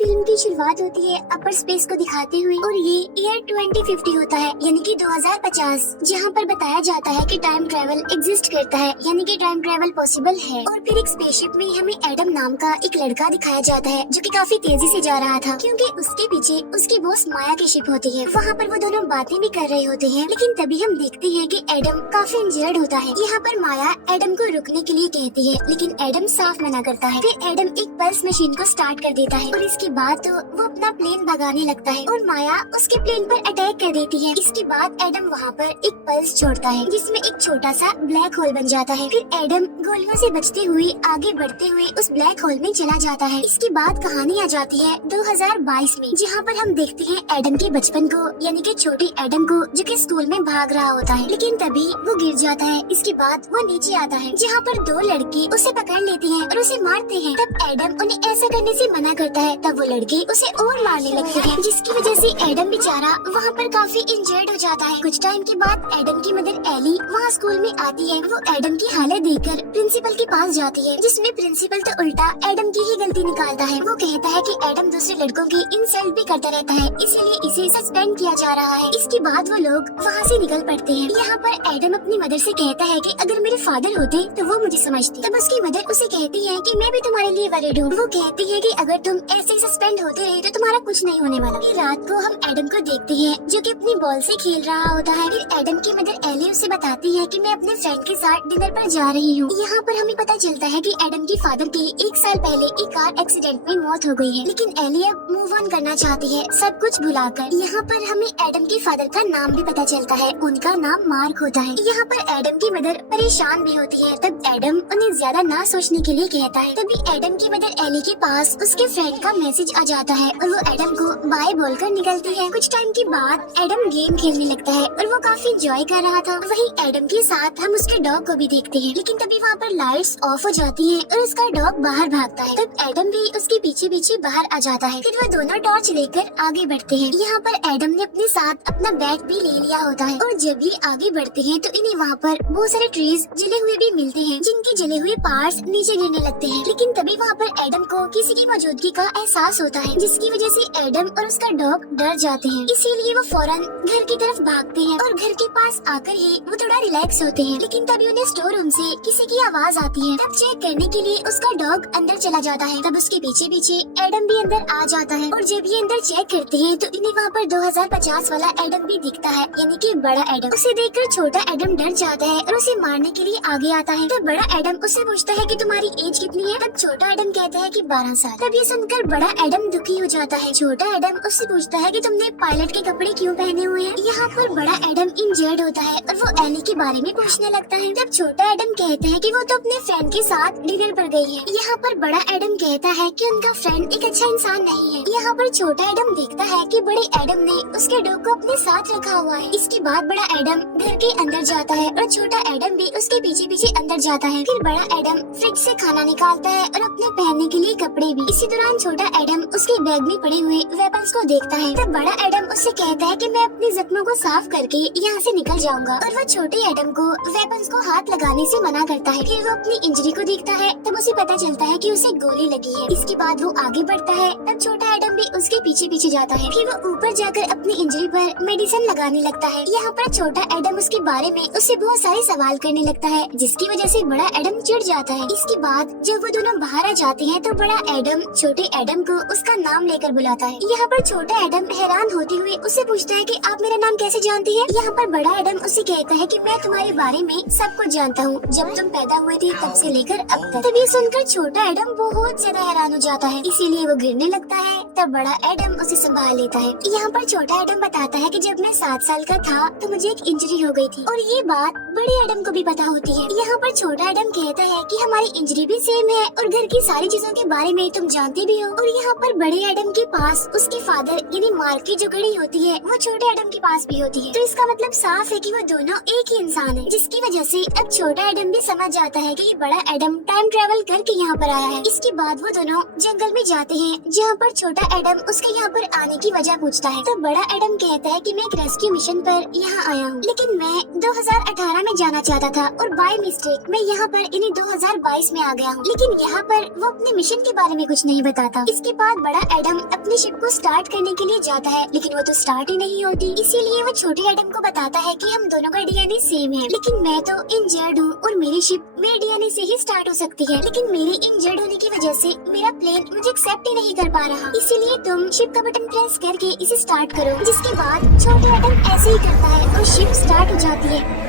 Film की शुरुआत होती है अपर स्पेस को दिखाते हुए और ये ईयर 2050 होता है यानी कि 2050, जहाँ पर बताया जाता है कि टाइम ट्रेवल एग्जिस्ट करता है यानी कि टाइम ट्रेवल पॉसिबल है। और फिर एक स्पेसशिप में हमें एडम नाम का एक लड़का दिखाया जाता है जो कि काफी तेजी से जा रहा था क्योंकि उसके पीछे उसकी बॉस माया की शिप होती है। वहाँ पर वो दोनों बातें भी कर रहे होते हैं, लेकिन तभी हम देखते हैं कि एडम काफी इंजर्ड होता है। यहाँ पर माया एडम को रुकने के लिए कहती है, लेकिन एडम साफ मना करता है। फिर एडम एक पल्स मशीन को स्टार्ट कर देता है और इसके बाद तो वो अपना प्लेन भगाने लगता है और माया उसके प्लेन पर अटैक कर देती है। इसके बाद एडम वहाँ पर एक पल्स छोड़ता है जिसमें एक छोटा सा ब्लैक होल बन जाता है। फिर एडम गोलियों से बचते हुए आगे बढ़ते हुए उस ब्लैक होल में चला जाता है। इसके बाद कहानी आ जाती है 2022 में, जहाँ पर हम देखते हैं एडम के बचपन को यानी कि छोटे एडम को जो कि स्कूल में भाग रहा होता है, लेकिन तभी वो गिर जाता है। इसके बाद वो नीचे आता है जहाँ पर दो लड़के उसे पकड़ लेते हैं और उसे मारते हैं। तब एडम उन्हें ऐसा करने से मना करता है, तब वो लड़के उसे और मारने लगते हैं, जिसकी वजह से एडम बेचारा वहाँ पर काफी इंजर्ड हो जाता है। कुछ टाइम के बाद एडम की मदर एली वहाँ स्कूल में आती है। वो एडम की हालत देखकर प्रिंसिपल के पास जाती है, जिसमें प्रिंसिपल तो उल्टा एडम की ही गलती निकालता है। वो कहता है कि एडम दूसरे लड़कों की इंसल्ट भी करता रहता है, इसीलिए इसे सस्पेंड किया जा रहा है। इसके बाद वो लोग वहाँ से निकल पड़ते हैं। यहाँ पर एडम अपनी मदर से कहता है कि अगर मेरे फादर होते तो वो मुझे समझते। तब उसकी मदर उसे कहती है कि मैं भी तुम्हारे लिए वरीड हूँ। वो कहती है कि अगर तुम ऐसे ही सस्पेंड होते रहे तो तुम्हारा कुछ नहीं होने वाला। फिर रात को हम एडम को देखते हैं जो कि अपनी बॉल से खेल रहा होता है। फिर एडम की मदर एली उसे बताती है कि मैं अपने फ्रेंड के साथ डिनर पर जा रही हूँ। यहाँ पर हमें पता चलता है कि एडम के फादर की 1 साल पहले एक कार एक्सीडेंट में मौत हो गई है, लेकिन एली अब मूव ऑन करना चाहती है सब कुछ भुलाकर। यहाँ पर हमें एडम के फादर का नाम भी पता चलता है, उनका नाम मार्क होता है। यहाँ पर एडम की मदर परेशान भी होती है, तब एडम उन्हें ज्यादा ना सोचने के लिए कहता है। तभी एडम की मदर एली के पास उसके फ्रेंड का मैसेज आ जाता है और वो एडम को बाय बोलकर निकलती है। कुछ टाइम के बाद एडम गेम खेलने लगता है और वो काफी एंजॉय कर रहा था। वहीं एडम के साथ हम उसके डॉग को भी देखते हैं, लेकिन तभी वहाँ पर लाइट्स ऑफ हो जाती हैं और उसका डॉग बाहर भागता है। तब एडम भी उसके पीछे पीछे बाहर आ जाता है। फिर वो दोनों टॉर्च लेकर आगे बढ़ते हैं। यहाँ पर एडम ने अपने साथ अपना बैग भी ले लिया होता है और जब ये आगे बढ़ते हैं तो इन्हें वहाँ पर बहुत सारे ट्रीज जले हुए भी मिलते हैं, जिनके जले हुए पार्ट्स नीचे गिरने लगते हैं। लेकिन तभी वहाँ पर एडम को किसी की मौजूदगी का एहसास होता है, जिसकी वजह से एडम और उसका डॉग डर जाते हैं। इसीलिए वो फौरन घर की तरफ भागते हैं और घर के पास आकर ही वो थोड़ा रिलैक्स होते हैं। लेकिन तभी उन्हें स्टोर रूम से किसी की आवाज आती है। तब चेक करने के लिए उसका डॉग अंदर चला जाता है। तब उसके पीछे पीछे एडम भी अंदर आ जाता है और जब ये अंदर चेक करते हैं तो इन्हें वहाँ पर 2050 वाला एडम भी दिखता है, यानी कि बड़ा एडम। उसे देखकर छोटा एडम डर जाता है और उसे मारने के लिए आगे आता है। तब बड़ा एडम उससे पूछता है कि तुम्हारी एज कितनी है? तब छोटा एडम कहता है कि 12 साल। तब ये सुनकर बड़ा एडम दुखी हो जाता है। छोटा एडम उससे पूछता है कि तुमने पायलट के कपड़े क्यों पहने हुए हैं? यहाँ पर बड़ा एडम इंजर्ड होता है और वो एली के बारे में पूछने लगता है। तब छोटा एडम कहता है कि वो तो अपने फ्रेंड के साथ डिनर पर गई है। यहाँ पर बड़ा एडम कहता है कि उनका फ्रेंड एक अच्छा इंसान नहीं है। यहाँ पर छोटा एडम देखता है कि बड़े एडम ने उसके डॉग को अपने साथ रखा हुआ है। इसके बाद बड़ा एडम घर के अंदर जाता है और छोटा एडम भी उसके पीछे पीछे अंदर जाता है। फिर बड़ा एडम फ्रिज से खाना निकालता है और अपने पहनने के लिए कपड़े भी। इसी दौरान छोटा एडम उसके बैग में पड़े हुए वेपन्स को देखता है। तब बड़ा एडम उससे कहता है कि मैं अपने जख्मों को साफ करके यहाँ से निकल जाऊंगा, और वो छोटे एडम को वेपन्स को हाथ लगाने से मना करता है। फिर वो अपनी इंजरी को देखता है, तब उसे पता चलता है कि उसे गोली लगी है। इसके बाद वो आगे बढ़ता है। तब छोटा एडम भी उसके पीछे पीछे जाता है। फिर वो ऊपर जाकर अपनी इंजरी पर मेडिसिन लगाने लगता है। यहाँ पर छोटा एडम उसके बारे में उससे बहुत सारे सवाल करने लगता है, जिसकी वजह से बड़ा एडम चिढ़ जाता है। इसके बाद जब वो दोनों बाहर आ जाते हैं तो बड़ा एडम छोटे एडम को उसका नाम लेकर बुलाता है। यहाँ पर छोटा एडम हैरान होते हुए उससे पूछता है कि आप मेरा नाम कैसे जानती हैं? यहाँ पर बड़ा एडम उसे कहता है कि मैं तुम्हारे बारे में सब कुछ जानता हूँ, जब तुम पैदा हुए थे तब से लेकर अब तक। तब ये सुनकर छोटा एडम बहुत ज्यादा हैरान हो जाता है, इसीलिए वो गिरने लगता है। तब बड़ा एडम उसे संभाल लेता है। यहाँ पर छोटा एडम बताता है कि जब मैं 7 साल का था तो मुझे एक इंजरी हो गई थी, और ये बात बड़े एडम को भी पता होती है। यहाँ पर छोटा एडम कहता है कि हमारी इंजरी भी सेम है और घर की सारी चीजों के बारे में तुम जानते भी हो। और यहाँ पर बड़े एडम के पास उसके फादर यानी मार्क की जो घड़ी होती है वो छोटे एडम के पास भी होती है। तो इसका मतलब साफ है कि वो दोनों एक ही इंसान है, जिसकी वजह से अब छोटा एडम भी समझ जाता है कि बड़ा एडम टाइम ट्रेवल करके यहाँ पर आया है। इसके बाद वो दोनों जंगल में जाते हैं, जहाँ पर छोटा एडम उसके यहाँ पर आने की वजह पूछता है। तो बड़ा एडम कहता है कि मैं एक रेस्क्यू मिशन पर यहाँ आया हूँ, लेकिन मैं 2018 2018 में जाना चाहता था और बाय मिस्टेक मैं यहाँ पर इन्हीं 2022 में आ गया हूँ। लेकिन यहाँ पर वो अपने मिशन के बारे में कुछ नहीं बताता। इसके बाद बड़ा एडम अपनी शिप को स्टार्ट करने के लिए जाता है, लेकिन वो तो स्टार्ट ही नहीं होती। इसीलिए वो छोटे एडम को बताता है कि हम दोनों का डीएनए सेम है, लेकिन मैं तो इंजर्ड हूँ और मेरी शिप मेरे डीएनए से ही स्टार्ट हो सकती है, लेकिन मेरे इंजर्ड होने की वजह से मेरा प्लेन मुझे एक्सेप्ट ही नहीं कर पा रहा। इसीलिए तुम शिप का बटन प्रेस करके इसे स्टार्ट करो। जिसके बाद छोटे एडम ऐसे ही करता है और शिप स्टार्ट हो जाती है।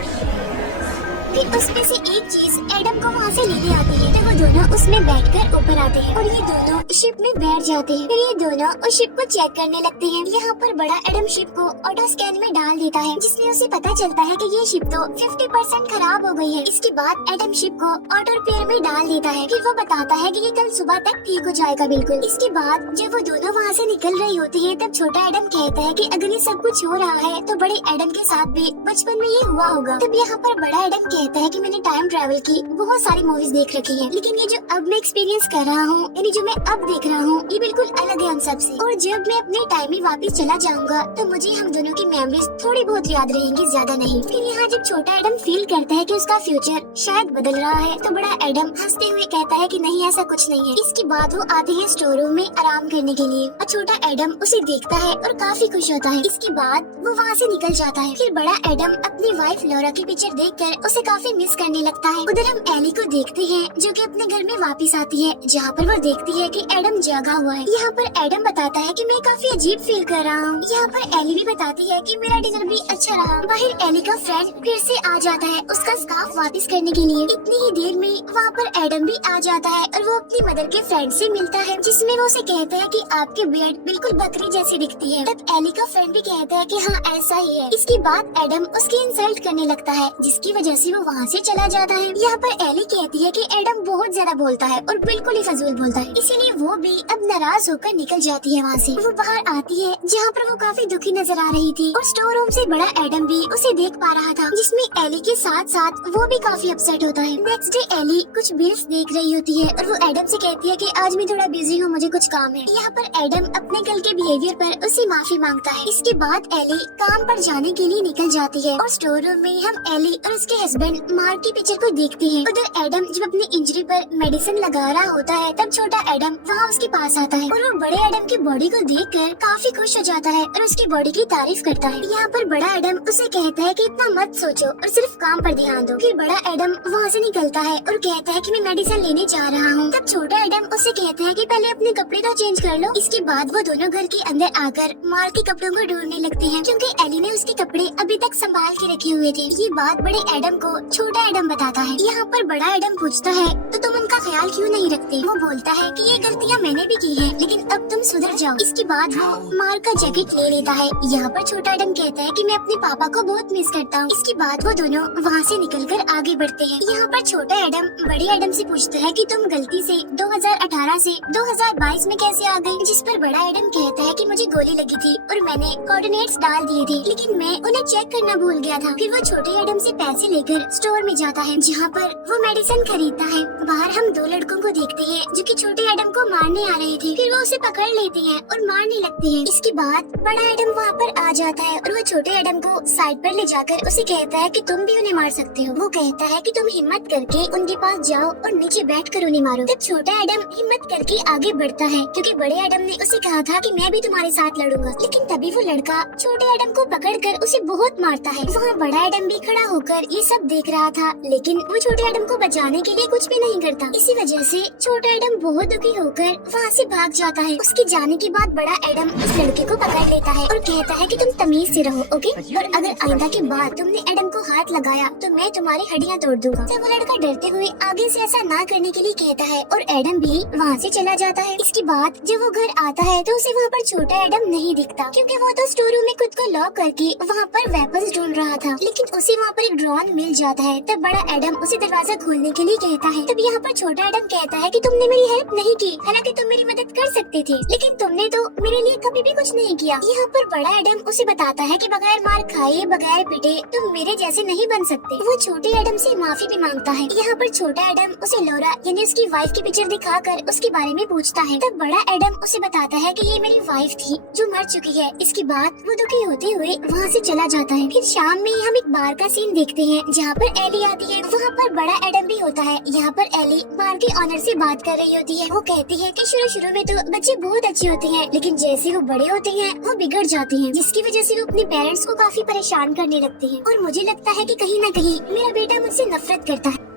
फिर उसमें से एक चीज एडम को वहाँ से लेने आती है, तो वो दोनों उसमें बैठकर ऊपर आते हैं और ये दोनों शिप में बैठ जाते हैं। फिर ये दोनों उस शिप को चेक करने लगते हैं। यहाँ पर बड़ा एडम शिप को ऑटो स्कैन में डाल देता है, जिसमें उसे पता चलता है कि ये शिप तो 50% खराब हो गई है। इसके बाद एडम शिप को ऑटो रिपेयर में डाल देता है। फिर वो बताता है कि ये कल सुबह तक ठीक हो जाएगा बिल्कुल। इसके बाद जब वो दोनों वहाँ से निकल रही होती है, तब छोटा एडम कहता है कि अगर ये सब कुछ हो रहा है तो बड़े एडम के साथ भी बचपन में ये हुआ होगा। तब यहाँ पर बड़ा एडम कहता है कि मैंने टाइम ट्रैवल की बहुत सारी मूवीज देख रखी है, लेकिन ये जो अब मैं एक्सपीरियंस कर रहा हूँ, यानी जो मैं अब देख रहा हूँ, ये बिल्कुल अलग है उन सब से। और जब मैं अपने टाइम में वापस चला जाऊंगा तो मुझे हम दोनों की मेमोरीज थोड़ी बहुत याद रहेंगी, ज्यादा नहीं। फिर यहाँ जब छोटा एडम फील करता है कि उसका फ्यूचर शायद बदल रहा है, तो बड़ा एडम हंसते हुए कहता है कि नहीं, ऐसा कुछ नहीं है। इसके बाद वो आते हैं स्टोर रूम में आराम करने के लिए और छोटा एडम उसे देखता है और काफी खुश होता है। इसके बाद वो वहाँ से निकल जाता है। फिर बड़ा एडम अपनी वाइफ लॉरा की पिक्चर देखकर उसे काफी मिस करने लगता है। उधर हम एली को देखते हैं जो कि अपने घर में वापस आती है, जहाँ पर वो देखती है कि एडम जागा हुआ है। यहाँ पर एडम बताता है कि मैं काफी अजीब फील कर रहा हूँ। यहाँ पर एली भी बताती है कि मेरा डिनर भी अच्छा रहा। बाहर एली का फ्रेंड फिर से आ जाता है उसका स्कार्फ वापस करने के लिए। इतनी ही देर में वहाँ पर एडम भी आ जाता है और वो अपनी मदर के फ्रेंड से मिलता है, जिसमें वो उसे कहता है कि आपकी बियर्ड बिल्कुल बकरी जैसी दिखती है। तब एली का फ्रेंड भी कहता है कि हाँ ऐसा ही है। इसके बाद एडम उसकी इंसल्ट करने लगता है, जिसकी वजह से वो वहाँ से चला जाता है। यहाँ पर एली कहती है कि एडम बहुत ज्यादा बोलता है और बिल्कुल ही फजूल बोलता है, इसीलिए वो भी अब नाराज होकर निकल जाती है वहाँ से। वो बाहर आती है जहाँ पर वो काफी दुखी नजर आ रही थी और स्टोर रूम से बड़ा एडम भी उसे देख पा रहा था, जिसमें एली के साथ साथ वो भी काफी अपसेट होता है। नेक्स्ट डे एली कुछ बिल्स देख रही होती है और वो एडम से कहती है कि आज मैं थोड़ा बिजी हूँ, मुझे कुछ काम है। यहाँ पर एडम अपने कल के बिहेवियर पर उससे माफी मांगता है। इसके बाद एली काम पर जाने के लिए निकल जाती है और स्टोर रूम में हम एली और उसके हस्बैंड मार्क की पिक्चर को देखते हैं। उधर एडम जब अपनी इंजरी पर मेडिसिन लगा रहा होता है, तब छोटा एडम वहाँ उसके पास आता है और वो बड़े एडम की बॉडी को देखकर काफी खुश हो जाता है और उसकी बॉडी की तारीफ करता है। यहाँ पर बड़ा एडम उसे कहता है कि इतना मत सोचो और सिर्फ काम पर ध्यान दो। फिर बड़ा एडम वहाँ से निकलता है और कहता है कि मैं मेडिसिन लेने जा रहा हूँ। तब छोटा एडम उसे कहता है कि पहले अपने कपड़े तो चेंज कर लो। इसके बाद वो दोनों घर के अंदर आकर मार्क के कपड़ों को ढूंढने लगते हैं, क्योंकि एली ने उसके कपड़े अभी तक संभाल के रखे हुए थे। ये बात बड़े एडम को छोटा एडम बताता है। यहाँ पर बड़ा एडम पूछता है तो तुम उनका ख्याल क्यों नहीं रखते? वो बोलता है कि ये गलतियाँ मैंने भी की हैं, लेकिन अब तुम सुधर जाओ। इसके बाद वो मार्क का जैकेट ले लेता है। यहाँ पर छोटा एडम कहता है कि मैं अपने पापा को बहुत मिस करता हूँ। इसके बाद वो दोनों वहाँ से निकलकर आगे बढ़ते हैं। यहाँ पर छोटा एडम बड़े एडम से पूछता है कि तुम गलती से 2018 से 2022 में कैसे आ गए? जिस पर बड़ा एडम कहता है कि मुझे गोली लगी थी और मैंने कोऑर्डिनेट्स डाल दिए थे, लेकिन मैं उन्हें चेक करना भूल गया था। फिर वो छोटे एडम से पैसे लेकर स्टोर में जाता है, जहाँ पर वो मेडिसिन खरीदता है। बाहर हम दो लड़कों को देखते हैं जो कि छोटे एडम को मारने आ रहे थे। फिर वो उसे पकड़ लेते हैं और मारने लगते हैं। इसके बाद बड़ा एडम वहाँ पर आ जाता है और वो छोटे एडम को साइड पर ले जाकर उसे कहता है कि तुम भी उन्हें मार सकते हो। वो कहता है कि तुम हिम्मत करके उनके पास जाओ और नीचे बैठकर उन्हें मारो। तब छोटा एडम हिम्मत करके आगे बढ़ता है, क्योंकि बड़े एडम ने उसे कहा था कि मैं भी तुम्हारे साथ लड़ूंगा। लेकिन तभी वो लड़का छोटे एडम को पकड़कर उसे बहुत मारता है। वहाँ बड़ा एडम भी खड़ा होकर ये सब देख रहा था, लेकिन वो छोटे एडम को बचाने के लिए कुछ भी नहीं करता। इसी वजह से छोटा एडम बहुत दुखी होकर वहाँ से भाग जाता है। उसके जाने के बाद बड़ा एडम उस लड़के को पकड़ लेता है और कहता है कि तुम तमीज से रहो, ओके? और अगर आइंदा के बाद तुमने एडम को हाथ लगाया तो मैं तुम्हारी हड्डियाँ तोड़ दूंगा। तब वो लड़का डरते हुए आगे से ऐसा ना करने के लिए कहता है और एडम भी वहाँ से चला जाता है। इसके बाद जब वो घर आता है तो उसे वहाँ पर छोटा एडम नहीं दिखता, क्योंकि वो तो स्टोर रूम में खुद को लॉक करके वहाँ पर वेपन्स ढूंढ रहा था। लेकिन उसे वहाँ पर एक ड्रोन मिल जाता है। तब बड़ा एडम उसे दरवाजा खोलने के लिए कहता है। तब यहाँ पर छोटा एडम कहता है कि तुमने मेरी हेल्प नहीं की, हालांकि तुम मेरी मदद कर सकते थे, लेकिन तुमने तुमने तो मेरे लिए कभी भी कुछ नहीं किया। यहाँ पर बड़ा एडम उसे बताता है कि बगैर मार खाए बगैर पिटे तुम मेरे जैसे नहीं बन सकते। वो छोटे एडम से माफी भी मांगता है। यहाँ पर छोटा एडम उसे लौरा यानी उसकी वाइफ की पिक्चर दिखाकर उसके बारे में पूछता है। तब बड़ा एडम उसे बताता है कि ये मेरी वाइफ थी जो मर चुकी है। इसके बाद वो दुखी होते हुए वहाँ से चला जाता है। फिर शाम में हम एक बार का सीन देखते हैं जहाँ पर एली आती है। वहाँ पर बड़ा एडम भी होता है। यहाँ पर एली बार के ऑनर से बात कर रही होती है। वो कहती है कि शुरू में तो बच्चे बहुत अच्छे होते हैं, लेकिन जैसे वो बड़े होते हैं वो बिगड़ जाते हैं, जिसकी वजह से वो अपने पेरेंट्स को काफी परेशान करने लगते हैं। और मुझे लगता है कि कहीं न कहीं मेरा बेटा मुझसे नफरत करता है।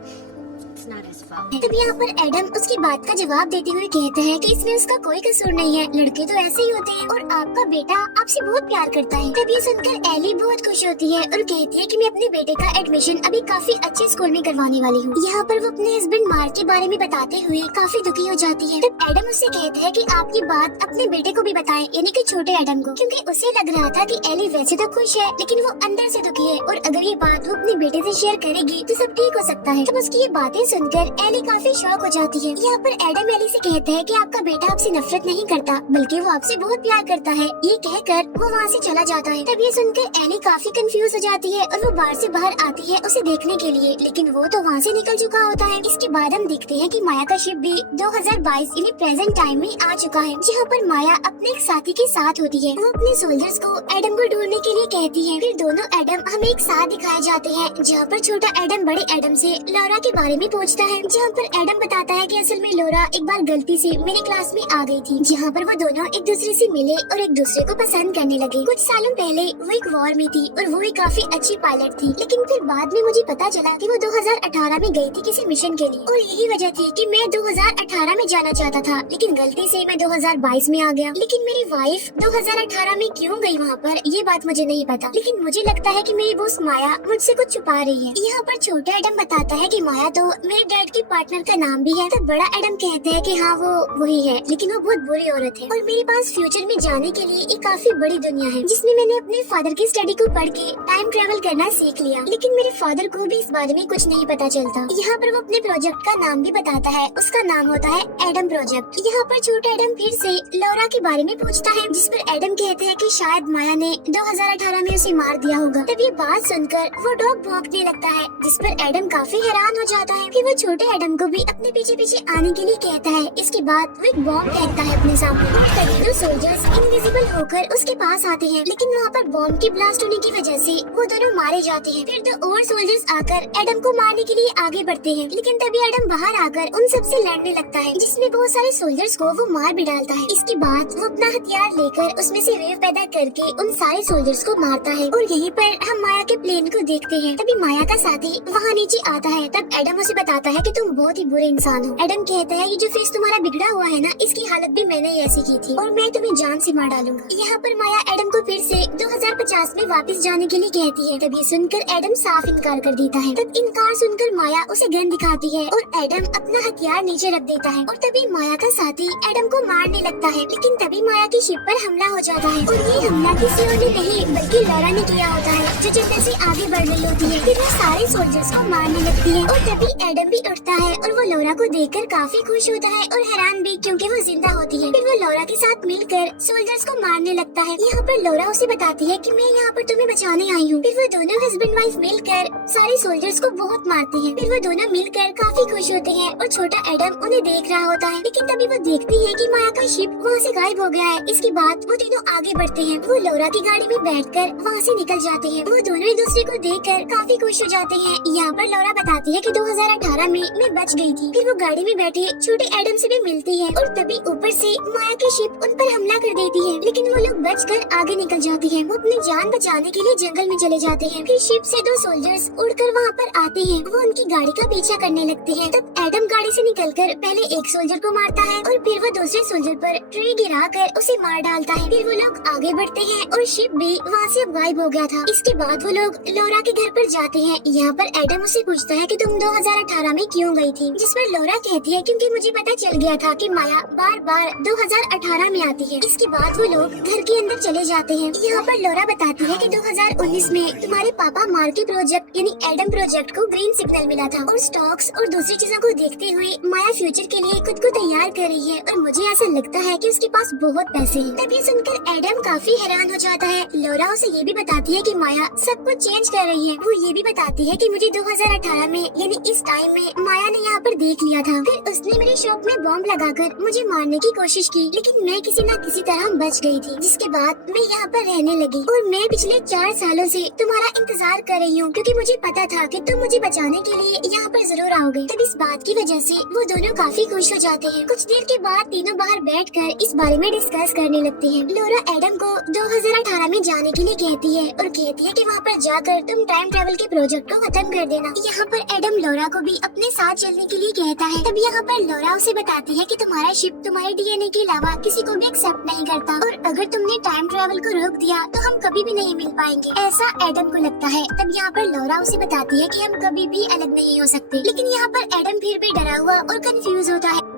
तब यहाँ पर एडम उसकी बात का जवाब देते हुए कहता है कि इसमें उसका कोई कसूर नहीं है, लड़के तो ऐसे ही होते हैं और आपका बेटा आपसे बहुत प्यार करता है। तब ये सुनकर एली बहुत खुश होती है और कहती है कि मैं अपने बेटे का एडमिशन अभी काफी अच्छे स्कूल में करवाने वाली हूँ। यहाँ पर वो अपने हस्बैंड मार्क के बारे में बताते हुए काफी दुखी हो जाती है। तब एडम उससे कहता है कि आप ये बात अपने बेटे को भी बताएं, यानी कि छोटे एडम को, क्योंकि उसे लग रहा था कि एली वैसे तो खुश है लेकिन वो अंदर से दुखी है और अगर ये बात वो अपने बेटे से शेयर करेगी तो सब ठीक हो सकता है। तब उसकी ये बातें सुनकर एली काफी शॉक हो जाती है। यहाँ पर एडम एली से कहता है कि आपका बेटा आपसे नफरत नहीं करता बल्कि वो आपसे बहुत प्यार करता है। ये कहकर वो वहाँ से चला जाता है। तब ये सुनकर एली काफी कंफ्यूज हो जाती है और वो बाहर से बाहर आती है उसे देखने के लिए, लेकिन वो तो वहाँ से निकल चुका होता है। इसके बाद हम देखते हैं कि माया का शिप भी 2022 यानी प्रेजेंट टाइम में आ चुका है, जहाँ पर माया अपने एक साथी के साथ होती है। वो अपने सोल्जर्स को एडम को ढूंढने के लिए कहती है। फिर दोनों एडम हमें एक साथ दिखाए जाते हैं, जहाँ पर छोटा एडम बड़े एडम से लौरा के बारे में पूछता है। जहाँ पर एडम बताता है कि असल में लौरा एक बार गलती से मेरी क्लास में आ गई थी, जहाँ पर वो दोनों एक दूसरे से मिले और एक दूसरे को पसंद करने लगे। कुछ सालों पहले वो एक वॉर में थी और वो एक काफी अच्छी पायलट थी, लेकिन फिर बाद में मुझे पता चला कि वो 2018 में गई थी किसी मिशन के लिए और यही वजह थी कि मैं 2018 में जाना चाहता था, लेकिन गलती से मैं 2022 में आ गया। लेकिन मेरी वाइफ 2018 में क्यों गई वहाँ पर ये बात मुझे नहीं पता, लेकिन मुझे लगता है कि मेरी बॉस माया मुझसे कुछ छुपा रही है। यहाँ पर छोटा एडम बताता है कि माया तो मेरे डैड के पार्टनर का नाम भी है। तब बड़ा एडम कहते हैं कि हाँ वो वही है, लेकिन वो बहुत बुरी औरत है और मेरे पास फ्यूचर में जाने के लिए एक काफी बड़ी दुनिया है, जिसमें मैंने अपने फादर की स्टडी को पढ़ के टाइम ट्रेवल करना सीख लिया, लेकिन मेरे फादर को भी इस बारे में कुछ नहीं पता चलता। यहाँ पर वो अपने प्रोजेक्ट का नाम भी बताता है, उसका नाम होता है एडम प्रोजेक्ट। यहाँ पर छोटा एडम फिर से लौरा के बारे में पूछता है, जिस पर एडम कहते हैं कि शायद माया ने 2018 में उसे मार दिया होगा। तब ये बात सुनकर वो डॉग भौंकने लगता है, जिस पर एडम काफी हैरान हो जाता है। फिर वो छोटे एडम को भी अपने पीछे पीछे आने के लिए कहता है। इसके बाद वो एक बॉम्ब फेंकता है अपने सामने। तभी दो सोल्जर्स इनविजिबल होकर उसके पास आते हैं, लेकिन वहाँ पर बॉम्ब के ब्लास्ट होने की वजह से वो दोनों मारे जाते हैं। फिर दो और सोल्जर्स आकर एडम को मारने के लिए आगे बढ़ते हैं, लेकिन तभी एडम बाहर आकर उन सबसे लड़ने लगता है, जिसमें बहुत सारे सोल्जर्स को वो मार भी डालता है। इसके बाद वो अपना हथियार लेकर उसमें से वेव पैदा करके उन सारे सोल्जर्स को मारता है और यहीं पर हम माया के प्लेन को देखते हैं। तभी माया का साथी वहाँ नीचे आता है। तब एडम उसे बताता है कि तुम बहुत ही बुरे इंसान हो। एडम कहता है ये जो फेस तुम्हारा बिगड़ा हुआ है ना, इसकी हालत भी मैंने ऐसी की थी और मैं तुम्हें जान से मार डालूंगा। यहाँ पर माया एडम को फिर से 2050 में वापस जाने के लिए कहती है। तब ये सुनकर एडम साफ इनकार कर देता है। तब इनकार सुनकर माया उसे गन दिखाती है और एडम अपना हथियार नीचे रख देता है और तभी माया का साथी एडम को मारने लगता है, लेकिन तभी माया की शिप पर हमला हो जाता है और ये हमला किसी और ने नहीं बल्कि लौरा ने किया होता है, जो जंगल से आगे बढ़ रही होती है। फिर वो सारे सोल्जर्स को मारने लगती है और तभी एडम भी उठता है और वो लौरा को देखकर काफी खुश होता है और हैरान भी, क्योंकि वो जिंदा होती है। फिर वो लौरा के साथ मिलकर सोल्जर्स को मारने लगता है। यहाँ पर लौरा उसे बताती है कि मैं यहाँ पर तुम्हें बचाने आई हूँ। फिर वो दोनों हस्बैंड वाइफ मिलकर सारे सोल्जर्स को बहुत मारते हैं। फिर वो दोनों मिलकर काफी खुश होते हैं और छोटा एडम उन्हें देख रहा होता है, लेकिन तभी वो देखती है कि माया का शिप वहाँ से गायब हो गया है। इसके बाद वो तीनों आगे बढ़ते हैं। वो लौरा की गाड़ी में बैठकर वहाँ से निकल जाते हैं। वो दोनों एक दूसरे को देखकर काफी खुश हो जाते हैं। यहाँ पर लौरा बताती है कि 2018 में मैं बच गई थी। फिर वो गाड़ी में बैठे छोटे एडम से भी मिलती है और तभी ऊपर से माया की शिप उन पर हमला कर देती है, लेकिन वो लोग बचकर आगे निकल जाते हैं। वो अपनी जान बचाने के लिए जंगल में चले जाते हैं। फिर शिप से दो सोल्जर्स उड़कर वहाँ पर आते हैं। वो उनकी गाड़ी का पीछा करने लगते हैं। तब एडम गाड़ी से निकलकर पहले एक सोल्जर को मारता है और फिर वो दूसरे सोल्जर पर ट्री गिरा कर उसे मार डालता है। फिर वो लोग आगे बढ़ते हैं और शिप भी वहाँ से अब गायब हो गया था। इसके बाद वो लोग लौरा के घर पर जाते हैं। यहाँ पर एडम उसे पूछता है कि तुम 2018 में क्यों क्यों गई थी, जिस पर लौरा कहती है क्योंकि मुझे पता चल गया था कि माया बार बार 2018 में आती है। इसके बाद वो लोग घर के अंदर चले जाते हैं। यहाँ पर लौरा बताती है कि 2019 में तुम्हारे पापा मार्की प्रोजेक्ट यानी एडम प्रोजेक्ट को ग्रीन सिग्नल मिला था और स्टॉक्स और दूसरी चीजों को देखते हुए माया फ्यूचर के लिए खुद को तैयार कर रही है और मुझे ऐसा लगता है कि उसके पास बहुत पैसे हैं। तब ये सुनकर एडम काफी हैरान हो जाता है। लौरा उसे ये भी बताती है कि माया सब कुछ चेंज कर रही है। वो ये भी बताती है कि मुझे 2018 में यानी इस टाइम में माया ने यहाँ पर देख लिया था। फिर उसने मेरे शॉप में बॉम्ब लगाकर मुझे मारने की कोशिश की, लेकिन मैं किसी न किसी तरह बच गई थी। जिसके बाद मैं यहाँ पर रहने लगी और मैं पिछले 4 सालों से तुम्हारा इंतजार कर रही हूँ क्योंकि मुझे पता था कि तुम मुझे बचाने के लिए यहाँ पर जरूर आओगे। तब इस बात की वजह से वो दोनों काफी खुश हो जाते हैं। कुछ देर के बाद तीनों बाहर बैठकर इस बारे में डिस्कस करने लगती हैं। लौरा एडम को 2018 में जाने के लिए कहती है और कहती है कि वहाँ पर जाकर तुम टाइम ट्रेवल के प्रोजेक्ट को खत्म कर देना। यहाँ पर एडम लौरा को भी अपने साथ चलने के लिए कहता है। तब यहाँ पर लौरा उसे बताती है कि तुम्हारा शिप तुम्हारे डीएनए के अलावा किसी को भी एक्सेप्ट नहीं करता और अगर तुमने टाइम ट्रेवल को रोक दिया तो हम कभी भी नहीं मिल पाएंगे, ऐसा एडम को लगता है। तब यहाँ पर लौरा उसे बताती है कि हम कभी भी अलग नहीं हो सकते, लेकिन यहाँ पर एडम फिर भी डरा हुआ और कंफ्यूज होता है।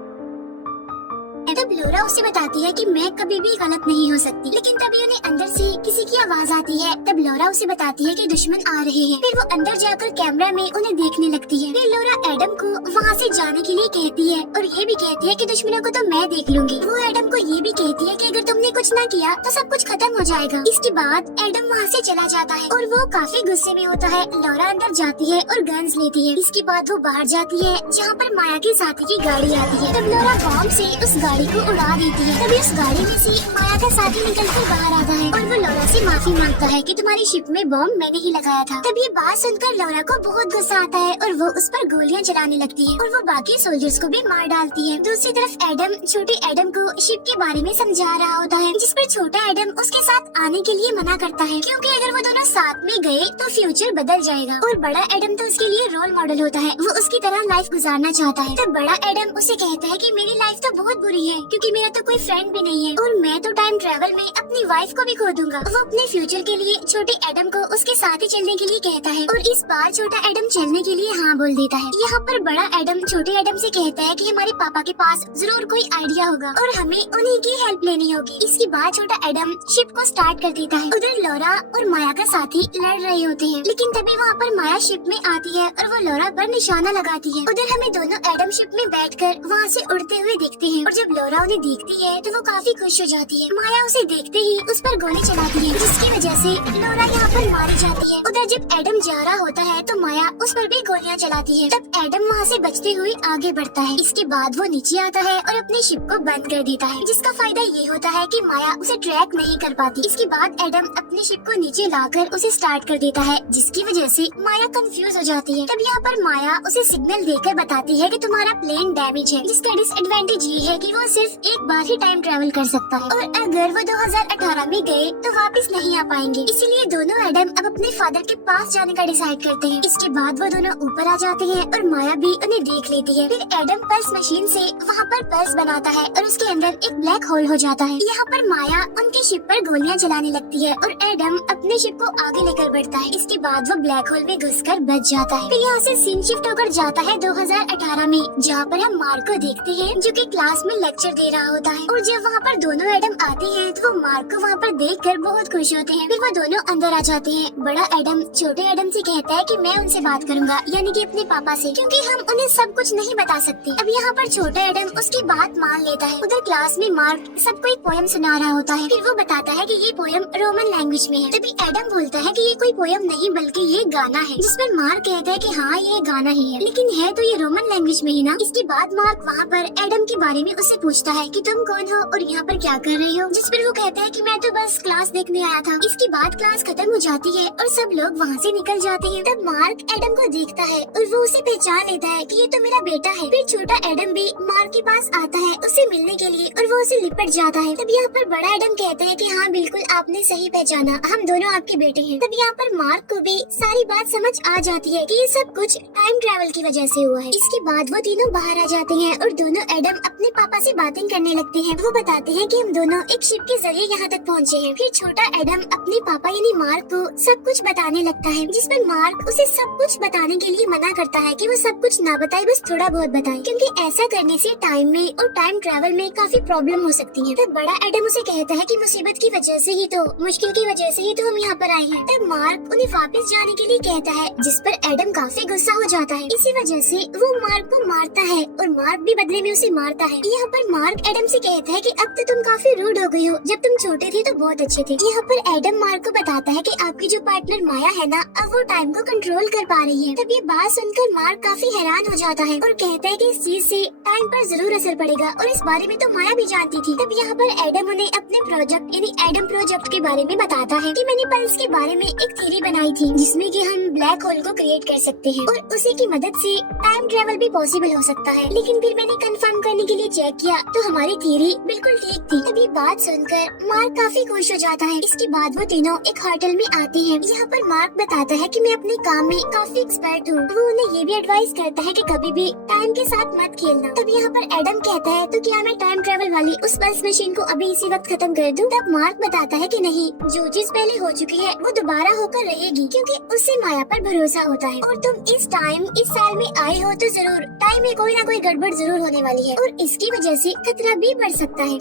तब लौरा उसे बताती है कि मैं कभी भी गलत नहीं हो सकती, लेकिन तभी उन्हें अंदर से किसी की आवाज आती है। तब लौरा उसे बताती है कि दुश्मन आ रहे हैं। फिर वो अंदर जाकर कैमरा में उन्हें देखने लगती है। फिर लौरा एडम को वहाँ से जाने के लिए कहती है और ये भी कहती है कि दुश्मनों को तो मैं देख लूंगी। वो एडम को ये भी कहती है कि अगर तुमने कुछ ना किया तो सब कुछ खत्म हो जाएगा। इसके बाद एडम वहाँ से चला जाता है और वो काफी गुस्से में होता है। लौरा अंदर जाती है और गन्स लेती है। इसके बाद वो बाहर जाती है जहाँ पर माया के साथी की गाड़ी आती है। तब लौरा बॉम्ब से उस गाड़ी को उड़ा देती है। तभी उस गाड़ी में से माया का साथी निकलकर बाहर आता है और वो लौरा से माफी मांगता है कि तुम्हारी शिप में बॉम्ब मैंने ही लगाया था। तब ये बात सुनकर लौरा को बहुत गुस्सा आता है और वो उस पर गोलियां चलाने लगती है और वो बाकी सोल्जर्स को भी मार डालती है। दूसरी तरफ एडम छोटे एडम को शिप के बारे में समझा रहा होता है, जिस पर छोटा एडम उसके साथ आने के लिए मना करता है क्योंकि अगर वो दोनों साथ में गए तो फ्यूचर बदल जाएगा और बड़ा एडम तो उसके लिए रोल मॉडल होता है। वो उसकी तरह लाइफ गुजारना चाहता है। तब बड़ा एडम उसे कहता है कि मेरी लाइफ तो बहुत बुरी है क्योंकि मेरा तो कोई फ्रेंड भी नहीं है और मैं तो टाइम ट्रेवल में अपनी वाइफ को भी खो दूंगा। वो अपने फ्यूचर के लिए छोटे एडम को उसके साथ ही चलने के लिए कहता है और इस बार छोटा एडम चलने के लिए हाँ बोल देता है। यहाँ पर बड़ा एडम छोटे एडम से कहता है कि हमारे पापा के पास जरूर कोई आइडिया होगा और हमें उन्हीं की हेल्प लेनी होगी। इसके बाद छोटा एडम शिप को स्टार्ट कर देता है। उधर लौरा और माया का साथी लड़ रहे होते हैं, लेकिन तभी वहाँ पर माया शिप में आती है और वो लौरा पर निशाना लगाती है। उधर हमें दोनों एडम शिप में बैठकर वहाँ से उड़ते हुए दिखते हैं और जब लौरा उन्हें देखती है तो वो काफी खुश हो जाती है। माया उसे देखते ही उस पर गोली चलाती है, जिसकी वजह से लौरा यहाँ पर मारी जाती है। उधर जब एडम जा रहा होता है तो माया उस पर भी गोलियां चलाती है। तब एडम वहाँ से बचते हुए आगे बढ़ता है। इसके बाद वो नीचे आता है और अपनी शिप को बंद कर देता है, जिसका फायदा ये होता है कि माया उसे ट्रैक नहीं कर पाती। इसके बाद एडम अपनी शिप को नीचे लाकर उसे स्टार्ट कर देता है, जिसकी वजह से माया कंफ्यूज हो जाती है। तब यहाँ पर माया उसे सिग्नल देकर बताती है कि तुम्हारा प्लेन डैमेज है, जिसका डिसएडवांटेज ये है कि वो सिर्फ एक बार ही टाइम ट्रेवल कर सकता है और अगर वो 2018 में गए तो वापस नहीं आ पाएंगे। इसीलिए दोनों एडम अब अपने फादर के पास जाने का डिसाइड करते हैं। इसके बाद वो दोनों ऊपर आ जाते हैं और माया भी उन्हें देख लेती है। फिर एडम पल्स मशीन से वहाँ पर पल्स बनाता है और उसके अंदर एक ब्लैक होल हो जाता है। यहाँ पर माया उनकी शिप पर गोलियां चलाने लगती है और एडम अपने शिप को आगे लेकर बढ़ता है। इसके बाद वो ब्लैक होल में घुसकर बच जाता है। फिर यहाँ से सीन शिफ्ट होकर जाता है 2018 में, जहाँ पर हम मार्क को देखते हैं जो कि क्लास में लेक्चर दे रहा होता है। और जब वहाँ पर दोनों एडम आते हैं तो वो मार्क को वहाँ पर देखकर बहुत खुश होते हैं। फिर वो दोनों अंदर आ जाते हैं। बड़ा एडम छोटे एडम से कहता है कि मैं उनसे बात करूंगा, यानी कि अपने पापा से, क्योंकि हम उन्हें सब कुछ नहीं बता सकते। अब यहाँ पर छोटा एडम उसकी बात मान लेता है। उधर क्लास में मार्क सबको एक पोयम सुना रहा होता है। फिर वो बताता है कि ये पोयम रोमन लैंग्वेज में है। तभी एडम बोलता है कि ये कोई पोयम नहीं बल्कि ये गाना है, जिस पर मार्क कहता है कि हाँ ये गाना ही है, लेकिन है तो ये रोमन लैंग्वेज में ही ना। इसके बाद मार्क वहाँ पर एडम के बारे में उससे पूछता है कि तुम कौन हो और यहाँ पर क्या कर रही हो, जिस पर वो कहता है कि मैं तो बस क्लास देखने आया था। इसके बाद क्लास खत्म हो जाती है और सब लोग वहाँ से निकल जाते हैं। तब मार्क एडम को देखता है और वो उसे पहचान लेता है कि ये तो मेरा बेटा है। फिर छोटा एडम भी मार्क के पास आता है उससे मिलने के लिए और वो उसे लिपट जाता है। तब यहाँ पर बड़ा एडम कहता है कि हाँ बिल्कुल आपने सही पहचाना, हम दोनों आपके बेटे हैं। तब यहाँ पर मार्क को भी सारी बात समझ आ जाती है कि ये सब कुछ टाइम ट्रैवल की वजह से हुआ है। इसके बाद वो तीनों बाहर आ जाते हैं और दोनों एडम अपने पापा से बातें करने लगते हैं। वो बताते हैं कि हम दोनों एक शिप के जरिए यहाँ तक पहुँचे हैं। फिर छोटा एडम अपने पापा यानी मार्क को सब कुछ बताने लगता है, जिस पर मार्क उसे सब कुछ बताने के लिए मना करता है कि वो सब कुछ ना बताए, बस थोड़ा बहुत बताए, क्योंकि ऐसा करने से टाइम में और टाइम ट्रैवल में काफी प्रॉब्लम हो सकती है। तब बड़ा एडम उसे कहता है कि मुसीबत की वजह से ही तो, मुश्किल की वजह से ही तो हम यहाँ पर आए हैं। तब मार्क उन्हें वापस जाने के लिए कहता है, जिस पर एडम काफी गुस्सा हो जाता है। इसी वजह से वो मार्क को मारता है और मार्क भी बदले में उसे मारता है। यहाँ पर मार्क एडम से कहता है कि अब तो तुम काफी रूड हो गई हो, जब तुम छोटे थे तो बहुत अच्छे थे। यहाँ पर एडम मार्क को बताता है कि आपकी जो पार्टनर माया है ना, अब वो टाइम को कंट्रोल कर पा रही है। तब ये बात सुनकर मार्क काफी हैरान हो जाता है और कहता है कि इस चीज से टाइम पर जरूर असर पड़ेगा और इस बारे में तो माया भी जानती थी। तब यहाँ पर एडम उन्हें अपने प्रोजेक्ट यानी एडम प्रोजेक्ट के बारे में बताता है कि मैंने पल्स के बारे में एक थ्योरी बनाई थी, जिसमें कि हम ब्लैक होल को क्रिएट कर सकते हैं और उसी की मदद से टाइम ट्रेवल भी पॉसिबल हो सकता है। लेकिन फिर मैंने कंफर्म करने के लिए चेक किया तो हमारी थ्योरी बिल्कुल ठीक थी। तभी बात सुनकर मार्क काफी खुश हो जाता है। इसके बाद वो तीनों एक होटल में आते हैं। यहाँ पर मार्क बताता है कि मैं अपने काम में काफी एक्सपर्ट हूँ। वो उन्हें ये भी एडवाइस करता है कि कभी भी टाइम के साथ मत खेलना। तब यहाँ पर एडम कहता है, तो क्या मैं टाइम ट्रेवल वाली उस पल्स मशीन को अभी इसी वक्त खत्म कर दूं? तब मार्क बताता है कि नहीं, जो चीज पहले हो चुकी है वो दोबारा होकर रहेगी, क्योंकि उससे माया पर भरोसा होता है। और तुम इस साल में आए हो तो जरूर टाइम में कोई ना कोई गड़बड़ जरूर होने वाली है और इसकी वजह से खतरा भी बढ़ सकता है।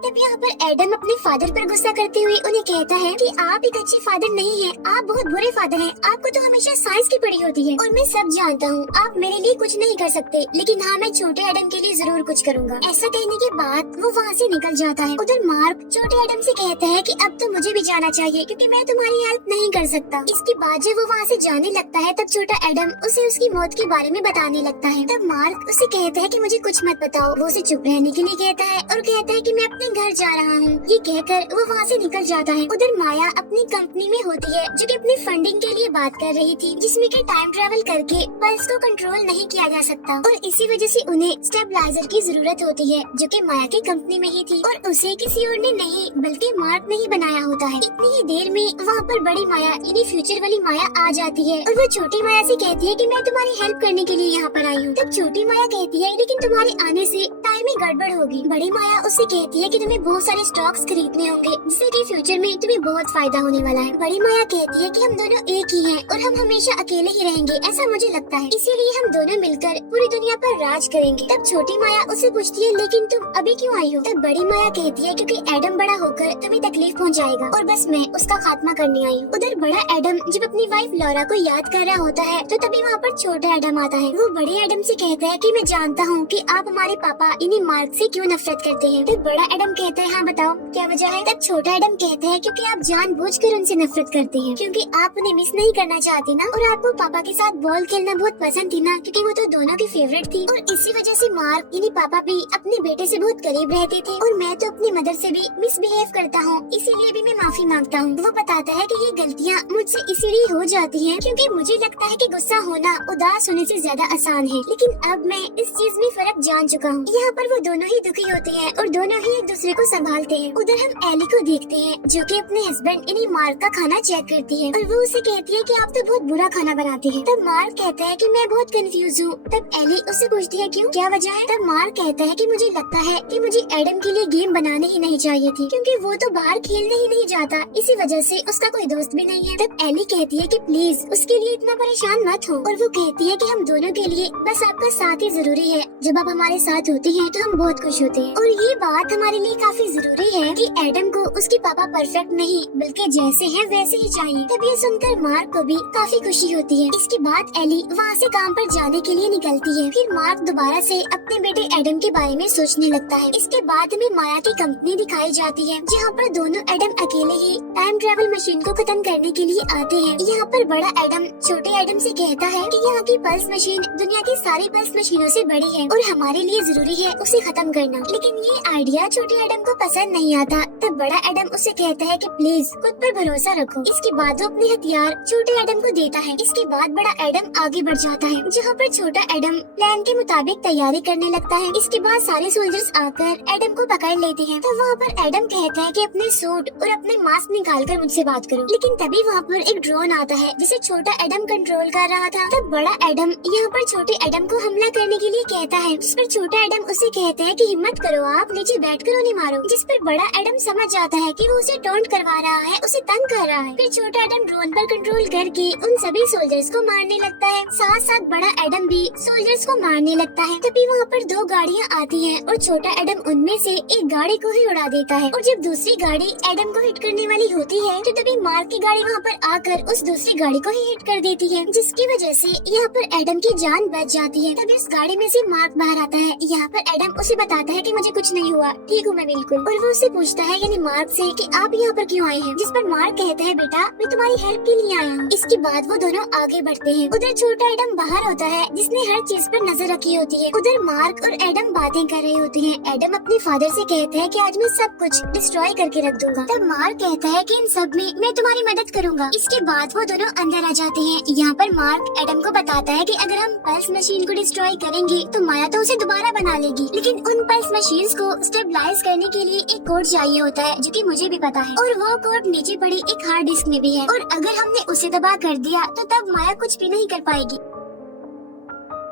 तब यहाँ पर एडम अपने फादर पर गुस्सा करते हुए उन्हें कहता है कि आप एक अच्छे फादर नहीं हैं, आप बहुत बुरे फादर हैं। आपको तो हमेशा साइंस की पढ़ी होती है और मैं सब जानता हूँ, आप मेरे लिए कुछ नहीं कर सकते, लेकिन हाँ मैं छोटे एडम के लिए जरूर कुछ करूँगा। ऐसा कहने के बाद वो वहाँ से निकल जाता है। उधर मार्क छोटे एडम से कहता है कि अब तो मुझे भी जाना चाहिए, क्योंकि मैं तुम्हारी हेल्प नहीं कर सकता। इसके बाद जब वो वहाँ से जाने लगता है तब छोटा एडम उसे उसकी मौत के बारे में बताने लगता है। तब मार्क उसे कहता है कि मुझे कुछ मत बताओ। वो उसे चुप रहने के लिए कहता है और कहता है कि मैं अपने घर जा रहा हूँ। ये कहकर वो वहाँ से निकल जाता है। उधर माया अपनी कंपनी में होती है, जो कि अपनी फंडिंग के लिए बात कर रही थी, जिसमें कि टाइम ट्रैवल करके पल्स को कंट्रोल नहीं किया जा सकता और इसी वजह से उन्हें स्टेबलाइजर की जरूरत होती है, जो कि माया की कंपनी में ही थी और उसे किसी और ने नहीं बल्कि मार्क ने ही बनाया होता है। इतनी ही देर में वहाँ पर बड़ी माया यानी फ्यूचर वाली माया आ जाती है और वो छोटी माया से कहती है कि मैं तुम्हारी हेल्प करने के लिए यहाँ पर आई हूँ। तब छोटी माया कहती है, लेकिन तुम्हारे आने से टाइम में गड़बड़ होगी। बड़ी माया उससे कहती है कि तुम्हें बहुत सारे स्टॉक्स खरीदने होंगे, जिससे कि फ्यूचर में तुम्हें बहुत फायदा होने वाला है। बड़ी माया कहती है कि हम दोनों एक ही हैं और हम हमेशा अकेले ही रहेंगे, ऐसा मुझे लगता है, इसीलिए हम दोनों मिलकर पूरी दुनिया पर राज करेंगे। तब छोटी माया उसे पूछती है, लेकिन तुम अभी क्यों आई हो? तब बड़ी माया कहती है, क्योंकि एडम बड़ा होकर तुम्हें तकलीफ पहुंचाएगा और बस मैं उसका खात्मा करने आई हूँ। उधर बड़ा एडम जब अपनी वाइफ लॉरा को याद कर रहा होता है तो तभी वहाँ पर छोटा एडम आता है। वो बड़े एडम से कहता है कि मैं जानता हूँ कि आप हमारे पापा यानी मार्क से क्यों नफरत करते हैं। तब बड़ा एडम कहता है, हाँ बताओ क्या वजह है? तब छोटा एडम कहता है, क्योंकि आप जानबूझकर उनसे नफरत करते हैं, क्योंकि आप उन्हें मिस नहीं करना चाहते ना, और आपको पापा के साथ बॉल खेलना बहुत पसंद थी ना, क्योंकि वो तो दोनों की फेवरेट थी। और इसी वजह से मार्क यानी पापा भी अपने बेटे से बहुत करीब रहते थे और मैं तो अपनी मदर से भी मिसबिहेव करता हूँ, इसीलिए भी मैं माफी मांगता हूँ। वो बताता है कि ये गलतियाँ मुझसे इसीलिए हो जाती हैं क्योंकि मुझे लगता है कि गुस्सा होना उदास होने से ज्यादा आसान है, लेकिन अब मैं इस चीज में फर्क जान चुका हूँ। यहाँ पर वो दोनों ही दुखी होते हैं और दोनों ही एक दूसरे को संभालते हैं। उधर हम एली को देखते हैं, जो कि अपने हस्बैंड यानी मार्क का खाना चेक करती है और वो उसे कहती है कि आप तो बहुत बुरा खाना बनाते हैं। तब मार्क कहता है कि मैं बहुत कंफ्यूज हूँ। तब एली उससे पूछती है, क्यों, क्या वजह है? तब मार्क कहता है कि मुझे लगता है कि मुझे एडम के लिए गेम बनाने ही नहीं चाहिए थी, क्योंकि वो तो बाहर खेलने ही नहीं जाता, इसी वजह से उसका कोई दोस्त भी नहीं है। तब एली कहती है कि प्लीज उसके लिए इतना परेशान मत हो, और वो कहती है कि हम दोनों के लिए बस आपका साथ ही जरूरी है। जब आप हमारे साथ होते हैं तो हम बहुत खुश होते हैं, और ये बात हमारे लिए काफी जरूरी है कि एडम को उसके पापा परफेक्ट नहीं बल्कि जैसे है वैसे ही चाहिए। तब ये सुनकर मार्क को भी काफी खुशी होती है। इसके बाद एली वहाँ से काम पर जाने के लिए निकलती है। फिर मार्क दोबारा से अपने बेटे एडम के बारे में सोचने लगता है। इसके बाद हमें माया की कंपनी दिखाई जाती है, जहाँ पर दोनों एडम अकेले ही टाइम ट्रेवल मशीन को खत्म करने के लिए आते हैं। यहाँ पर बड़ा एडम छोटे एडम से कहता है कि यहाँ की पल्स मशीन दुनिया की सारी पल्स मशीनों से बड़ी है और हमारे लिए जरूरी है उसे खत्म करना, लेकिन ये आइडिया छोटे एडम को पसंद नहीं आता। तब बड़ा एडम उसे कहता है कि प्लीज खुद पर भरोसा रखो। इसके बाद वो अपने हथियार छोटे एडम को देता है। इसके बाद बड़ा एडम आगे बढ़ जाता है, जहाँ पर छोटा एडम प्लान के मुताबिक तैयारी करने लगता है। इसके बाद सारे सोल्जर्स आकर एडम को पकड़ लेते हैं। तो वहाँ पर एडम कहता है कि अपने सूट और अपने मास्क निकाल कर मुझसे बात करो, लेकिन तभी वहाँ पर एक ड्रोन आता है जिसे छोटा एडम कंट्रोल कर रहा था। तब बड़ा एडम यहाँ पर छोटे एडम को हमला करने के लिए कहता है, जिस पर छोटा एडम उसे कहता है कि हिम्मत करो, आप नीचे बैठ कर उन्हें मारो। जिस पर बड़ा एडम एडम समझ जाता है कि वो उसे टॉन्ट करवा रहा है, उसे तंग कर रहा है। फिर छोटा एडम ड्रोन पर कंट्रोल करके उन सभी सोल्जर्स को मारने लगता है। साथ साथ बड़ा एडम भी सोल्जर्स को मारने लगता है। तभी वहाँ पर दो गाड़ियाँ आती हैं और छोटा एडम उनमें से एक गाड़ी को ही उड़ा देता है। और जब दूसरी गाड़ी एडम को हिट करने वाली होती है तो तभी मार्क की गाड़ी वहाँ पर आकर उस दूसरी गाड़ी को ही हिट कर देती है, जिसकी वजह से यहाँ पर एडम की जान बच जाती है। तभी उस गाड़ी में से मार्क बाहर आता है। यहाँ पर एडम उसे बताता है कि मुझे कुछ नहीं हुआ, ठीक हूँ मैं बिल्कुल। और वो उससे पूछता है यानी मार्क से कि आप यहाँ पर क्यों आए हैं, जिस पर मार्क कहता है बेटा मैं तुम्हारी हेल्प के लिए आया हूँ। इसके बाद वो दोनों आगे बढ़ते हैं। उधर छोटा एडम बाहर होता है जिसने हर चीज पर नजर रखी होती है। उधर मार्क और एडम बातें कर रहे होते हैं। एडम अपने फादर से कहता है कि आज मैं सब कुछ डिस्ट्रॉय करके रख दूंगा। तब मार्क कहता है कि इन सब में मैं तुम्हारी मदद करूंगा। इसके बाद वो दोनों अंदर आ जाते हैं। यहाँ पर मार्क एडम को बताता है कि अगर हम पल्स मशीन को डिस्ट्रॉय करेंगे तो माया तो उसे दोबारा बना लेगी, लेकिन उन पल्स मशीन्स को स्टेबलाइज करने के लिए एक कोड चाहिए होता है जो कि मुझे भी पता है, और वो कोड नीचे पड़ी एक हार्ड डिस्क में भी है। और अगर हमने उसे तबाह कर दिया तो तब माया कुछ भी नहीं कर पाएगी।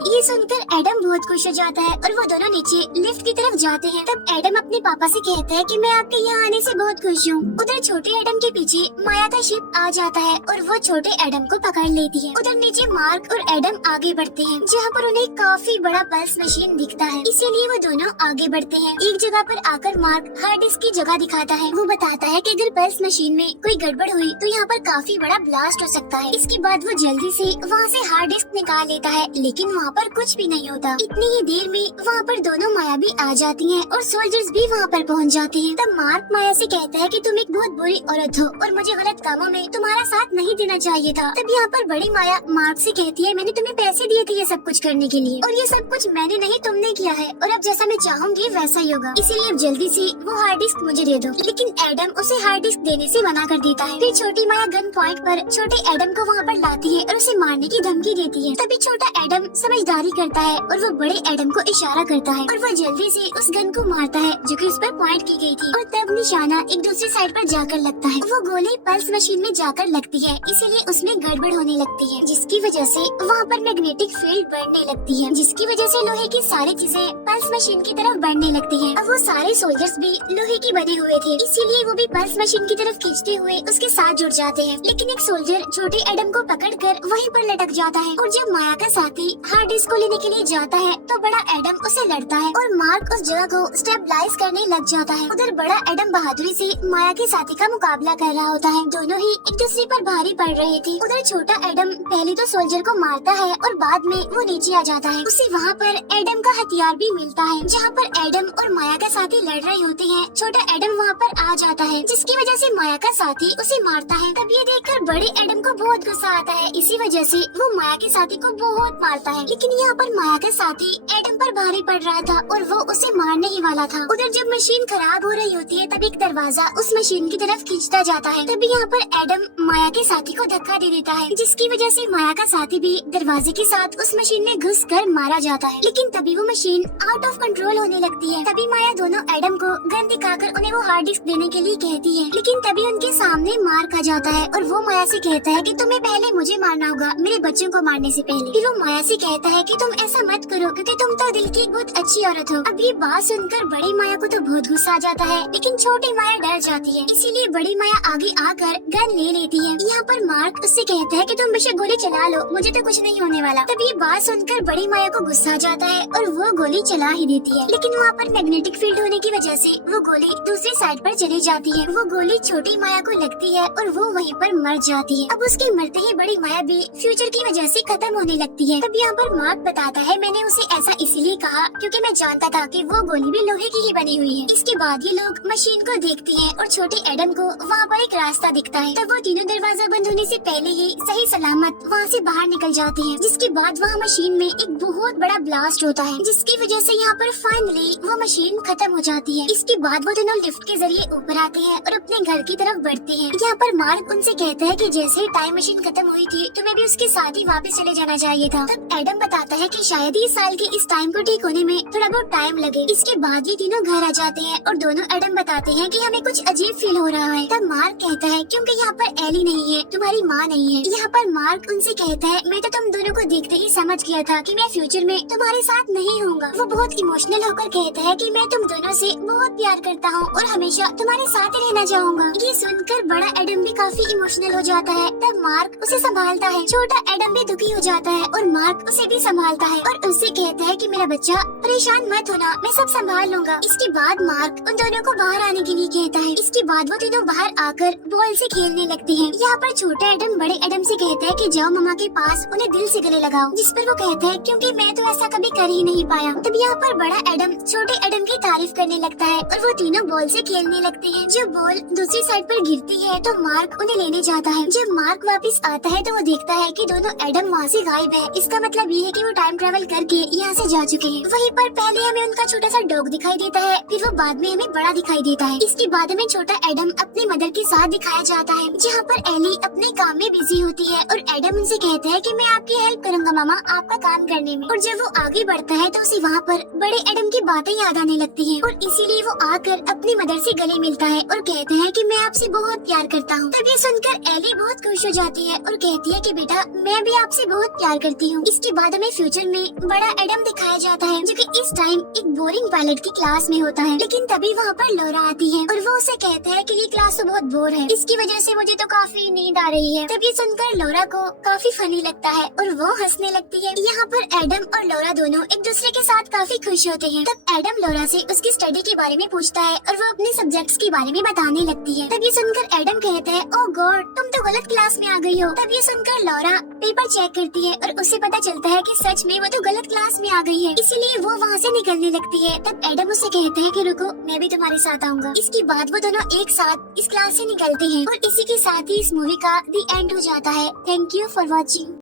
ये सुनकर एडम बहुत खुश हो जाता है और वो दोनों नीचे लिफ्ट की तरफ जाते हैं। तब एडम अपने पापा से कहता है कि मैं आपके यहाँ आने से बहुत खुश हूँ। उधर छोटे एडम के पीछे माया का शिप आ जाता है और वो छोटे एडम को पकड़ लेती है। उधर नीचे मार्क और एडम आगे बढ़ते हैं जहाँ पर उन्हें काफी बड़ा पल्स मशीन दिखता है, इसीलिए वो दोनों आगे बढ़ते हैं। एक जगह पर आकर मार्क हार्ड डिस्क की जगह दिखाता है। वो बताता है कि अगर पल्स मशीन में कोई गड़बड़ हुई तो यहाँ पर काफी बड़ा ब्लास्ट हो सकता है। इसके बाद वो जल्दी से वहाँ से हार्ड डिस्क निकाल लेता है, लेकिन वहाँ पर कुछ भी नहीं होता। इतनी ही देर में वहाँ पर दोनों माया भी आ जाती हैं और सोल्जर्स भी वहाँ पर पहुँच जाते हैं। तब मार्क माया से कहता है कि तुम एक बहुत बुरी औरत हो और मुझे गलत कामों में तुम्हारा साथ नहीं देना चाहिए था। तब यहाँ पर बड़ी माया मार्क से कहती है मैंने तुम्हें पैसे दिए थे ये सब कुछ करने के लिए, और ये सब कुछ मैंने नहीं तुमने किया है, और अब जैसा मैं चाहूंगी वैसा ही होगा, इसीलिए अब जल्दी से वो हार्ड डिस्क मुझे दे दो। लेकिन एडम उसे हार्ड डिस्क देने से मना कर देता है। फिर छोटी माया गन पॉइंट पर छोटे एडम को वहाँ पर लाती है और उसे मारने की धमकी देती है। तभी छोटा एडम समझदारी करता है और वो बड़े एडम को इशारा करता है और वो जल्दी से उस गन को मारता है जो कि उस पर पॉइंट की गई थी, और तब निशाना एक दूसरी साइड पर जाकर लगता है। वो गोली पल्स मशीन में जाकर लगती है, इसीलिए उसमें गड़बड़ होने लगती है, जिसकी वजह से वहाँ पर मैग्नेटिक फील्ड बढ़ने लगती है, जिसकी वजह से लोहे की सारी चीजें पल्स मशीन की तरफ बढ़ने लगती है। अब वो सारे सोल्जर्स भी लोहे के बने हुए थे, इसीलिए वो भी पल्स मशीन की तरफ खींचते हुए उसके साथ जुड़ जाते हैं। लेकिन एक सोल्जर छोटे एडम को पकड़कर वहीं पर लटक जाता है, और जब माया का साथी हार्ड डिस्क को लेने के लिए जाता है तो बड़ा एडम उसे लड़ता है और मार्क उस जगह को स्टेबलाइज करने लग जाता है। उधर बड़ा एडम बहादुरी से माया के साथी का मुकाबला कर रहा होता है। दोनों ही एक दूसरे पर भारी पड़ रहे थे। उधर छोटा एडम पहले तो सोल्जर को मारता है और बाद में वो नीचे आ जाता है। उसे वहाँ पर एडम का हथियार भी मिलता है। जहाँ पर एडम और माया का साथी लड़ रहे होते हैं, छोटा एडम वहाँ पर आ जाता है, जिसकी वजह से माया का साथी उसे मारता है। तब ये देखकर बड़े एडम को बहुत गुस्सा आता है, इसी वजह से वो माया के साथी को बहुत मारता है। लेकिन यहाँ पर माया का साथी एडम पर भारी पड़ रहा था और वो उसे मारने ही वाला था। उधर जब मशीन खराब हो रही होती है तब एक दरवाजा उस मशीन की तरफ खींचता जाता है। तभी यहाँ पर एडम माया के साथी को धक्का दे देता है, जिसकी वजह से माया का साथी भी दरवाजे के साथ उस मशीन में घुस कर मारा जाता है। लेकिन तभी वो मशीन आउट ऑफ कंट्रोल होने लगती है। तभी माया दोनों एडम को गन दिखाकर उन्हें वो हार्ड डिस्क देने के लिए कहती है, लेकिन तभी उनके सामने मार्क आ जाता है और वो माया से कहता है कि तुम्हें पहले मुझे मारना होगा मेरे बच्चों को मारने से पहले। फिर वो माया से कहता है कि तुम ऐसा मत करो क्योंकि तुम तो दिल की एक बहुत अच्छी औरत हो। अब ये बात सुनकर बड़ी माया को तो बहुत गुस्सा आ जाता है, लेकिन छोटी माया डर जाती है, इसीलिए बड़ी माया आगे आकर गन ले लेती है। यहाँ पर मार्क उससे कहता है कि तुम बेशक गोली चला लो, मुझे तो कुछ नहीं होने वाला। तब ये बात सुनकर बड़ी माया को गुस्सा आ जाता है और वो गोली चला ही देती है, लेकिन वहाँ पर मैग्नेटिक फील्ड होने की वजह से वो गोली दूसरी साइड पर चली जाती है। वो गोली छोटी माया को लगती है और वो वहीं पर मर जाती है। अब उसके मरते ही बड़ी माया भी फ्यूचर की वजह से खत्म होने लगती है। तब यहाँ पर मार्क बताता है मैंने उसे ऐसा इसीलिए कहा क्योंकि मैं जानता था कि वो गोली भी लोहे की ही बनी हुई है। इसके बाद ये लोग मशीन को देखते हैं और छोटे एडम को वहाँ पर एक रास्ता दिखता है। तब वो तीनों दरवाजा बंद होने से पहले ही सही सलामत वहाँ से बाहर निकल जाते हैं। जिसके बाद वहाँ मशीन में एक बहुत बड़ा ब्लास्ट होता है, जिसकी वजह से यहाँ पर फाइनली वो मशीन खत्म हो जाती है। इसके बाद वो दोनों लिफ्ट के जरिए ऊपर आते हैं और अपने घर की तरफ बढ़ते हैं। यहाँ पर मार्क उनसे कहता है कि जैसे ही टाइम मशीन खत्म हुई थी तुम्हें भी उसके साथ ही वापस चले जाना चाहिए था। तब एडम बताता है कि शायद इस साल के इस टाइम को ठीक होने में थोड़ा बहुत टाइम लगे। इसके बाद ये तीनों घर आ जाते हैं और दोनों एडम बताते हैं कि हमें कुछ अजीब फील हो रहा है। तब मार्क कहता है क्योंकि यहाँ पर एली नहीं है, तुम्हारी माँ नहीं है। यहाँ पर मार्क उनसे कहता है मैं तो तुम दोनों को देखते ही समझ गया था कि मैं फ्यूचर में तुम्हारे साथ नहीं होऊंगा। वो बहुत इमोशनल होकर कहता है कि मैं तुम दोनों से बहुत प्यार करता हूँ और हमेशा तुम्हारे साथ ही रहना चाहूंगा। ये सुनकर बड़ा एडम भी काफी इमोशनल हो जाता है। तब मार्क उसे संभालता है। छोटा एडम भी दुखी हो जाता है और मार्क उसे भी संभालता है और उससे कहता है कि मेरा बच्चा परेशान मत होना, मैं सब संभाल लूंगा। इसके बाद मार्क उन दोनों को बाहर आने के लिए कहता है। इसके बाद वो तीनों बाहर आकर बॉल से खेलने लगते हैं। यहाँ पर छोटा एडम बड़े एडम से कहता है कि जाओ मम्मा के पास, उन्हें दिल से गले लगाओ। जिस पर वो कहता है क्योंकि मैं तो ऐसा कभी कर ही नहीं पाया। तब यहाँ पर बड़ा एडम छोटे एडम की तारीफ करने लगता है और वो तीनों बॉल से खेलने लगते हैं। जब बॉल दूसरी साइड पर गिरती है तो मार्क उन्हें लेने जाता है। जब मार्क वापस आता है तो वो देखता है कि दोनों एडम वहाँ से गायब है। इसका मतलब ये है कि वो टाइम ट्रेवल करके यहाँ से जा चुके हैं। वहीं पर पहले हमें उनका छोटा सा डॉग दिखाई देता है, फिर वो बाद में हमें बड़ा दिखाई देता है। इसके बाद हमें छोटा एडम अपनी मदर के साथ दिखाया जाता है, जहाँ पर एली अपने काम में बिजी होती है और एडम उनसे कहता है कि मैं आपकी हेल्प करूंगा मामा, आपका काम करने में। और जब वो आगे बढ़ता है तो उसे वहाँ पर बड़े एडम की बातें याद आने लगती है और इसीलिए वो आकर अपनी मदर से गले मिलता है और कहता है कि मैं आपसे बहुत प्यार करता हूँ। तब ये सुनकर एली बहुत खुश हो जाती है और कहती है कि बेटा मैं भी आपसे बहुत प्यार करती हूँ। इसके बाद हमें फ्यूचर में बड़ा एडम दिखाया जाता है जो कि इस टाइम एक बोरिंग पायलट की क्लास में होता है। लेकिन तभी वहाँ पर लौरा आती है और वो उसे कहता है कि ये क्लास तो बहुत बोर है, इसकी वजह से मुझे तो काफी नींद आ रही है। तभी सुनकर लौरा को काफी फनी लगता है और वो हंसने लगती है। यहाँ पर एडम और लौरा दोनों एक दूसरे के साथ काफी खुश होते हैं। तब एडम लौरा से उसकी स्टडी के बारे में पूछता है और वो अपने सब्जेक्ट्स के बारे में बताने लगती है। तब ये सुनकर एडम कहता है ओह गॉड तुम तो गलत क्लास में आ गई हो। तब ये सुनकर लौरा पेपर चेक करती है और उसे पता चलता है कि सच में वो तो गलत क्लास में आ गई है, इसीलिए वो वहाँ से निकलने लगती है। तब एडम उसे कहता है कि रुको मैं भी तुम्हारे साथ आऊंगा। इसके बाद वो दोनों एक साथ इस क्लास से निकलते हैं और इसी के साथ ही इस मूवी का दी एंड हो जाता है। Thank you for watching.